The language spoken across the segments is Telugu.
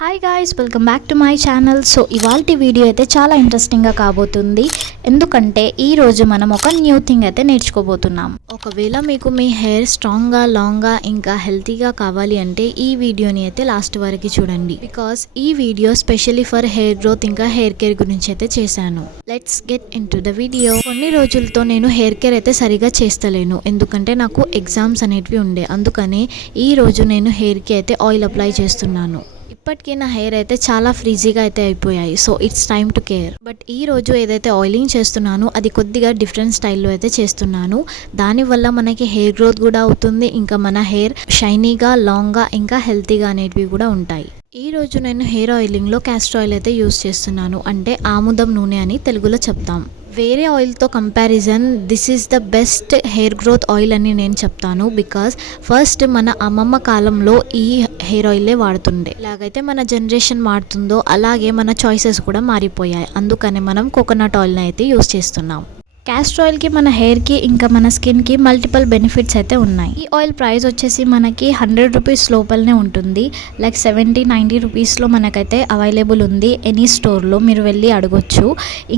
Hi guys, welcome back to my channel. So ఇవాల్టి వీడియో అయితే చాలా ఇంట్రెస్టింగ్గా కాబోతుంది. ఎందుకంటే ఈరోజు మనం ఒక న్యూ థింగ్ అయితే నేర్చుకోబోతున్నాం. ఒకవేళ మీకు మీ హెయిర్ స్ట్రాంగ్గా, లాంగ్గా ఇంకా హెల్తీగా కావాలి అంటే ఈ వీడియోని అయితే లాస్ట్ వరకు చూడండి. బికాస్ ఈ video specially for hair growth ఇంకా హెయిర్ కేర్ గురించి అయితే చేశాను. Let's get in to the video. కొన్ని రోజులతో నేను హెయిర్ కేర్ అయితే సరిగా చేస్తలేను, ఎందుకంటే నాకు ఎగ్జామ్స్ అనేటివి ఉండే. అందుకనే ఈ రోజు నేను హెయిర్కి అయితే ఆయిల్ అప్లై చేస్తున్నాను. ఇప్పటికీ నా హెయిర్ అయితే చాలా ఫ్రీజీగా అయితే అయిపోయాయి. So it's time to care. But ఈ రోజు ఏదైతే ఆయిలింగ్ చేస్తున్నానో అది కొద్దిగా డిఫరెంట్ స్టైల్లో అయితే చేస్తున్నాను. దానివల్ల మనకి హెయిర్ గ్రోత్ కూడా అవుతుంది, ఇంకా మన హెయిర్ షైనీగా, లాంగ్గా ఇంకా హెల్తీగా అనేటివి కూడా ఉంటాయి. ఈ రోజు నేను హెయిర్ ఆయిలింగ్లో క్యాస్టర్ ఆయిల్ అయితే యూస్ చేస్తున్నాను, అంటే ఆముదం నూనె అని తెలుగులో చెప్తాం. వేరే ఆయిల్తో comparison this is the best hair growth oil అని నేను చెప్తాను. బికాస్ ఫస్ట్ మన అమ్మమ్మ కాలంలో ఈ హెయిర్ ఆయిలే వాడుతుండే. ఎలాగైతే మన జనరేషన్ మారుతుందో అలాగే మన చాయిసెస్ కూడా మారిపోయాయి. అందుకని మనం కోకోనట్ ఆయిల్ని అయితే యూస్ చేస్తున్నాం. క్యాస్టర్ ఆయిల్కి మన హెయిర్కి ఇంకా మన స్కిన్కి మల్టిపుల్ బెనిఫిట్స్ అయితే ఉన్నాయి. ఈ ఆయిల్ ప్రైస్ వచ్చేసి మనకి 100 రూపీస్ లోపలనే ఉంటుంది. లైక్ 70-90 రూపీస్లో మనకైతే అవైలబుల్ ఉంది. ఎనీ స్టోర్లో మీరు వెళ్ళి అడగొచ్చు.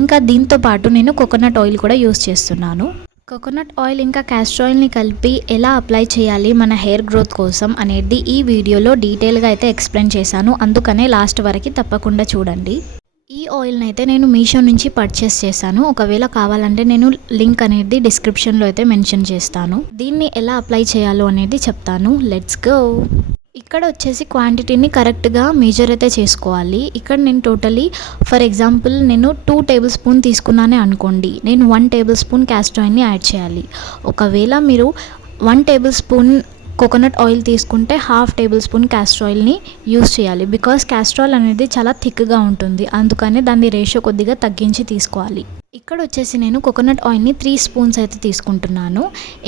ఇంకా దీంతో పాటు నేను కోకోనట్ ఆయిల్ కూడా యూస్ చేస్తున్నాను. కోకోనట్ ఆయిల్ ఇంకా క్యాస్టర్ ఆయిల్ని కలిపి ఎలా అప్లై చేయాలి మన హెయిర్ గ్రోత్ కోసం అనేది ఈ వీడియోలో డీటెయిల్గా అయితే ఎక్స్ప్లెయిన్ చేశాను. అందుకనే లాస్ట్ వరకు తప్పకుండా చూడండి. ఈ ఆయిల్ని అయితే నేను మీషో నుంచి పర్చేస్ చేశాను. ఒకవేళ కావాలంటే నేను లింక్ అనేది డిస్క్రిప్షన్లో అయితే మెన్షన్ చేస్తాను. దీన్ని ఎలా అప్లై చేయాలో అనేది చెప్తాను. Let's go. ఇక్కడ వచ్చేసి క్వాంటిటీని కరెక్ట్గా మెజర్ అయితే చేసుకోవాలి. ఇక్కడ నేను టోటలీ ఫర్ ఎగ్జాంపుల్ నేను 2 టేబుల్ స్పూన్ తీసుకున్నానే అనుకోండి, నేను 1 టేబుల్ స్పూన్ క్యాస్టర్ ఆయిల్ని యాడ్ చేయాలి. ఒకవేళ మీరు 1 టేబుల్ స్పూన్ కోకోనట్ ఆయిల్ తీసుకుంటే 1/2 టేబుల్ స్పూన్ క్యాస్టర్ ఆయిల్ని యూస్ చేయాలి. బికాస్ క్యాస్టర్ ఆయిల్ అనేది చాలా థిక్గా ఉంటుంది, అందుకని దాని రేషియో కొద్దిగా తగ్గించి తీసుకోవాలి. ఇక్కడ వచ్చేసి నేను కోకోనట్ ఆయిల్ని 3 స్పూన్స్ అయితే తీసుకుంటున్నాను.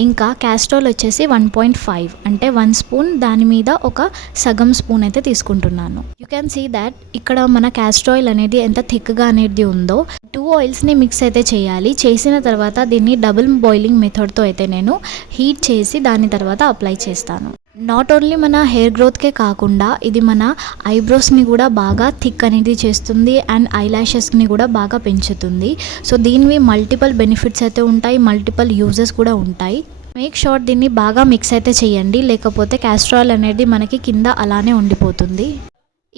ఇంకా క్యాస్టర్ ఆయిల్ వచ్చేసి 1.5, అంటే 1 స్పూన్ దాని మీద ఒక సగం స్పూన్ అయితే తీసుకుంటున్నాను. యూ క్యాన్ సీ దాట్ ఇక్కడ మన క్యాస్టర్ ఆయిల్ అనేది ఎంత థిక్గా అనేది ఉందో. 2 ఆయిల్స్ని మిక్స్ అయితే చేయాలి. చేసిన తర్వాత దీన్ని డబుల్ బాయిలింగ్ మెథడ్తో అయితే నేను హీట్ చేసి దాని తర్వాత అప్లై చేస్తాను. నాట్ ఓన్లీ మన హెయిర్ గ్రోత్కే కాకుండా ఇది మన ఐబ్రోస్ని కూడా బాగా థిక్ అనేది చేస్తుంది అండ్ ఐలాషెస్ని కూడా బాగా పెంచుతుంది. సో దీనివి మల్టిపుల్ బెనిఫిట్స్ అయితే ఉంటాయి, మల్టిపుల్ యూజెస్ కూడా ఉంటాయి. మేక్ షూర్ దీన్ని బాగా మిక్స్ అయితే చేయండి, లేకపోతే క్యాస్టర్ ఆయిల్ అనేది మనకి కింద అలానే ఉండిపోతుంది.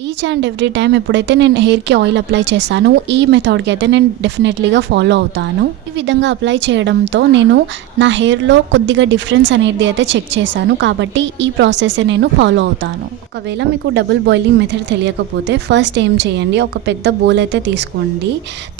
ఈచ్ అండ్ ఎవ్రీ టైం ఎప్పుడైతే నేను హెయిర్కి ఆయిల్ అప్లై చేస్తాను ఈ మెథడ్కి అయితే నేను డెఫినెట్లీగా ఫాలో అవుతాను. ఈ విధంగా అప్లై చేయడంతో నేను నా హెయిర్లో కొద్దిగా డిఫరెన్స్ అనేది అయితే చెక్ చేశాను, కాబట్టి ఈ ప్రాసెస్ నేను ఫాలో అవుతాను. ఒకవేళ మీకు డబుల్ బాయిలింగ్ మెథడ్ తెలియకపోతే ఫస్ట్ ఏం చేయండి, ఒక పెద్ద బౌల్ అయితే తీసుకోండి.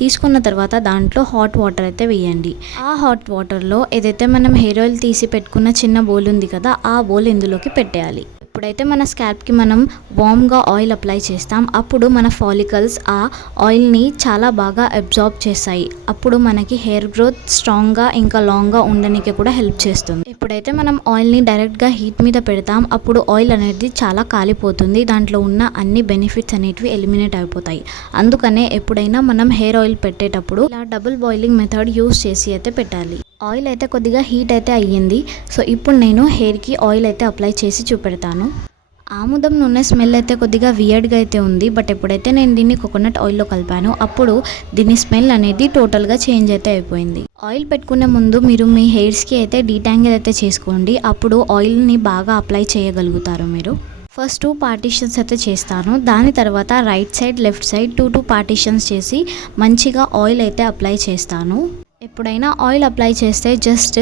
తీసుకున్న తర్వాత దాంట్లో హాట్ వాటర్ అయితే వేయండి. ఆ హాట్ వాటర్లో ఏదైతే మనం హెయిర్ ఆయిల్ తీసి పెట్టుకున్న చిన్న బౌల్ ఉంది కదా, ఆ బౌల్ ఇందులోకి పెట్టేయాలి. ఎప్పుడైతే మన స్కాల్ప్కి మనం వామ్గా ఆయిల్ అప్లై చేస్తాం అప్పుడు మన ఫాలికల్స్ ఆ ఆయిల్ని చాలా బాగా అబ్జార్బ్ చేస్తాయి. అప్పుడు మనకి హెయిర్ గ్రోత్ స్ట్రాంగ్గా ఇంకా లాంగ్గా ఉండడానికి కూడా హెల్ప్ చేస్తుంది. ఎప్పుడైతే మనం ఆయిల్ని డైరెక్ట్గా హీట్ మీద పెడతాం అప్పుడు ఆయిల్ అనేది చాలా కాలిపోతుంది, దాంట్లో ఉన్న అన్ని బెనిఫిట్స్ అనేటివి ఎలిమినేట్ అయిపోతాయి. అందుకనే ఎప్పుడైనా మనం హెయిర్ ఆయిల్ పెట్టేటప్పుడు ఇలా డబుల్ బాయిలింగ్ మెథడ్ యూస్ చేసి అయితే పెట్టాలి. ఆయిల్ అయితే కొద్దిగా హీట్ అయితే అయ్యింది. సో ఇప్పుడు నేను హెయిర్కి ఆయిల్ అయితే అప్లై చేసి చూపెడతాను. ఆముదం నూనె స్మెల్ అయితే కొద్దిగా వియర్డ్గా అయితే ఉంది. బట్ ఎప్పుడైతే నేను దీన్ని కోకోనట్ ఆయిల్లో కలిపాను అప్పుడు దీని స్మెల్ అనేది టోటల్గా చేంజ్ అయితే అయిపోయింది. ఆయిల్ పెట్టుకునే ముందు మీరు మీ హెయిర్స్కి అయితే డీటాంగిల్ అయితే చేసుకోండి, అప్పుడు ఆయిల్ని బాగా అప్లై చేయగలుగుతారు మీరు. ఫస్ట్ 2 పార్టీషన్స్ అయితే చేస్తాను. దాని తర్వాత right side left side 2 partitions చేసి మంచిగా ఆయిల్ అయితే అప్లై చేస్తాను. ఎప్పుడైనా ఆయిల్ అప్లై చేస్తే జస్ట్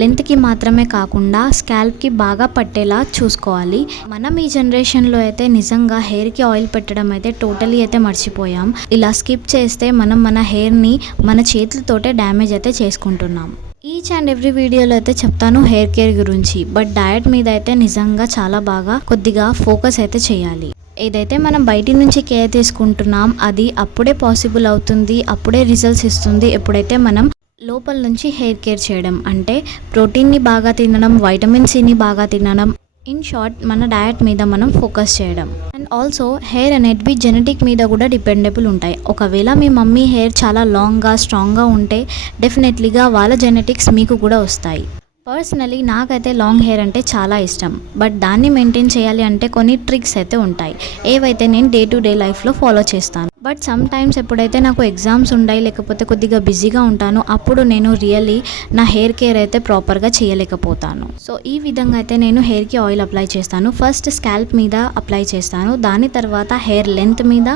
లెంత్కి మాత్రమే కాకుండా స్కాల్ప్కి బాగా పట్టేలా చూసుకోవాలి. మనం ఈ జనరేషన్లో అయితే నిజంగా హెయిర్కి ఆయిల్ పెట్టడం అయితే టోటలీ అయితే మర్చిపోయాం. ఇలా స్కిప్ చేస్తే మనం మన హెయిర్ని మన చేతులతోటే డ్యామేజ్ అయితే చేసుకుంటున్నాం. ఈచ్ అండ్ ఎవ్రీ వీడియోలో అయితే చెప్తాను హెయిర్ కేర్ గురించి, బట్ డయట్ మీద అయితే నిజంగా చాలా బాగా కొద్దిగా ఫోకస్ అయితే చేయాలి. ఏదైతే మనం బయటి నుంచి కేర్ తీసుకుంటున్నాం అది అప్పుడే పాసిబుల్ అవుతుంది, అప్పుడే రిజల్ట్స్ ఇస్తుంది ఎప్పుడైతే మనం లోపల నుంచి హెయిర్ కేర్ చేయడం, అంటే ప్రోటీన్ని బాగా తినడం, వైటమిన్ సిని బాగా తినడం, ఇన్ షార్ట్ మన డయట్ మీద మనం ఫోకస్ చేయడం. అండ్ ఆల్సో హెయిర్ అనేటివి జెనెటిక్ మీద కూడా డిపెండబుల్ ఉంటాయి. ఒకవేళ మీ మమ్మీ హెయిర్ చాలా లాంగ్గా స్ట్రాంగ్గా ఉంటే డెఫినెట్లీగా వాళ్ళ జెనెటిక్స్ మీకు కూడా వస్తాయి. పర్సనలీ నాకైతే లాంగ్ హెయిర్ అంటే చాలా ఇష్టం. బట్ దాన్ని మెయింటైన్ చేయాలి అంటే కొన్ని ట్రిక్స్ అయితే ఉంటాయి, ఏవైతే నేను డే టు డే లైఫ్లో ఫాలో చేస్తాను. బట్ సమ్ టైమ్స్ ఎప్పుడైతే నాకు ఎగ్జామ్స్ ఉంటాయి లేకపోతే కొద్దిగా బిజీగా ఉంటానో అప్పుడు నేను రియల్లీ నా హెయిర్ కేర్ అయితే ప్రాపర్గా చేయలేకపోతాను. సో ఈ విధంగా అయితే నేను హెయిర్కి ఆయిల్ అప్లై చేస్తాను. ఫస్ట్ స్కాల్ప్ మీద అప్లై చేస్తాను, దాని తర్వాత హెయిర్ లెంత్ మీద,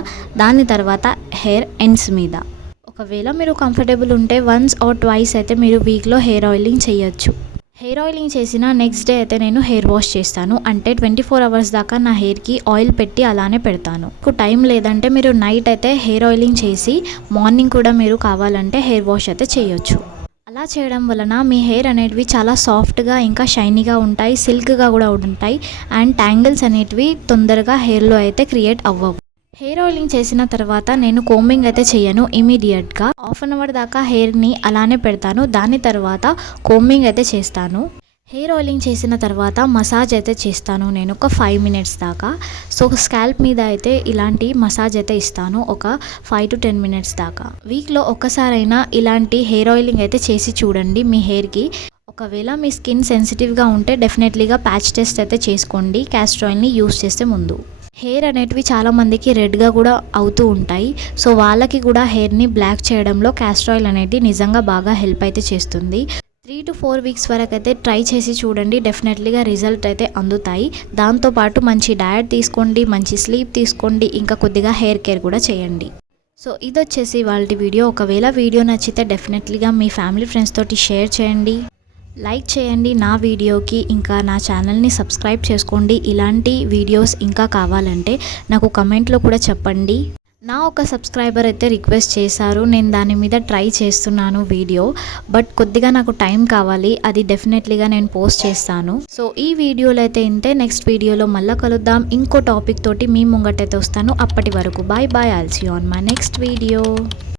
దాని తర్వాత హెయిర్ ఎండ్స్ మీద. ఒకవేళ మీరు కంఫర్టబుల్ ఉంటే వన్స్ ఆర్ ట్వైస్ అయితే మీరు వీక్లో హెయిర్ ఆయిలింగ్ చేయొచ్చు. హెయిర్ ఆయిలింగ్ చేసిన నెక్స్ట్ డే అయితే నేను హెయిర్ వాష్ చేస్తాను. అంటే 24 అవర్స్ దాకా నా హెయిర్కి ఆయిల్ పెట్టి అలానే పెడతాను. మీకు టైం లేదంటే మీరు నైట్ అయితే హెయిర్ ఆయిలింగ్ చేసి మార్నింగ్ కూడా మీరు కావాలంటే హెయిర్ వాష్ అయితే చేయొచ్చు. అలా చేయడం వలన మీ హెయిర్ అనేటివి చాలా సాఫ్ట్గా ఇంకా షైనీగా ఉంటాయి, సిల్క్గా కూడా ఉంటాయి. అండ్ ట్యాంగిల్స్ అనేటివి తొందరగా హెయిర్లో అయితే క్రియేట్ అవ్వవు. హెయిర్ ఆయిలింగ్ చేసిన తర్వాత నేను కోంబింగ్ అయితే చేయను. ఇమీడియట్గా హాఫ్ అన్ అవర్ దాకా హెయిర్ని అలానే పెడతాను, దాని తర్వాత కోంబింగ్ అయితే చేస్తాను. హెయిర్ ఆయిలింగ్ చేసిన తర్వాత మసాజ్ అయితే చేస్తాను నేను ఒక 5 మినిట్స్ దాకా. సో స్కాల్ప్ మీద అయితే ఇలాంటి మసాజ్ అయితే ఇస్తాను ఒక 5 to 10 మినిట్స్ దాకా. వీక్లో ఒక్కసారైనా ఇలాంటి హెయిర్ ఆయిలింగ్ అయితే చేసి చూడండి మీ హెయిర్కి. ఒకవేళ మీ స్కిన్ సెన్సిటివ్గా ఉంటే డెఫినెట్లీగా ప్యాచ్ టెస్ట్ అయితే చేసుకోండి క్యాస్టర్ ఆయిల్ని యూస్ చేసే ముందు. హెయిర్ అనేటివి చాలామందికి రెడ్గా కూడా అవుతూ ఉంటాయి. సో వాళ్ళకి కూడా హెయిర్ని బ్లాక్ చేయడంలో క్యాస్టర్ ఆయిల్ అనేది నిజంగా బాగా హెల్ప్ అయితే చేస్తుంది. 3 to 4 వీక్స్ వరకు అయితే ట్రై చేసి చూడండి, డెఫినెట్లీగా రిజల్ట్ అయితే అందుతాయి. దాంతోపాటు మంచి డయట్ తీసుకోండి, మంచి స్లీప్ తీసుకోండి, ఇంకా కొద్దిగా హెయిర్ కేర్ కూడా చేయండి. సో ఇది వచ్చేసి వాళ్ళ వీడియో. ఒకవేళ వీడియో నచ్చితే డెఫినెట్లీగా మీ ఫ్యామిలీ ఫ్రెండ్స్ తోటి షేర్ చేయండి, లైక్ చేయండి నా వీడియోకి, ఇంకా నా ఛానల్ని సబ్స్క్రైబ్ చేసుకోండి. ఇలాంటి వీడియోస్ ఇంకా కావాలంటే నాకు కమెంట్లో కూడా చెప్పండి. నా ఒక సబ్స్క్రైబర్ అయితే రిక్వెస్ట్ చేశారు, నేను దాని మీద ట్రై చేస్తున్నాను వీడియో, బట్ కొద్దిగా నాకు టైం కావాలి, అది డెఫినెట్లీగా నేను పోస్ట్ చేస్తాను. సో ఈ వీడియోలో అయితే ఇంతే. నెక్స్ట్ వీడియోలో మళ్ళీ కలుద్దాం, ఇంకో టాపిక్ తోటి మీ ముంగటైతే వస్తాను. అప్పటి వరకు bye bye. I'll see you on my next video.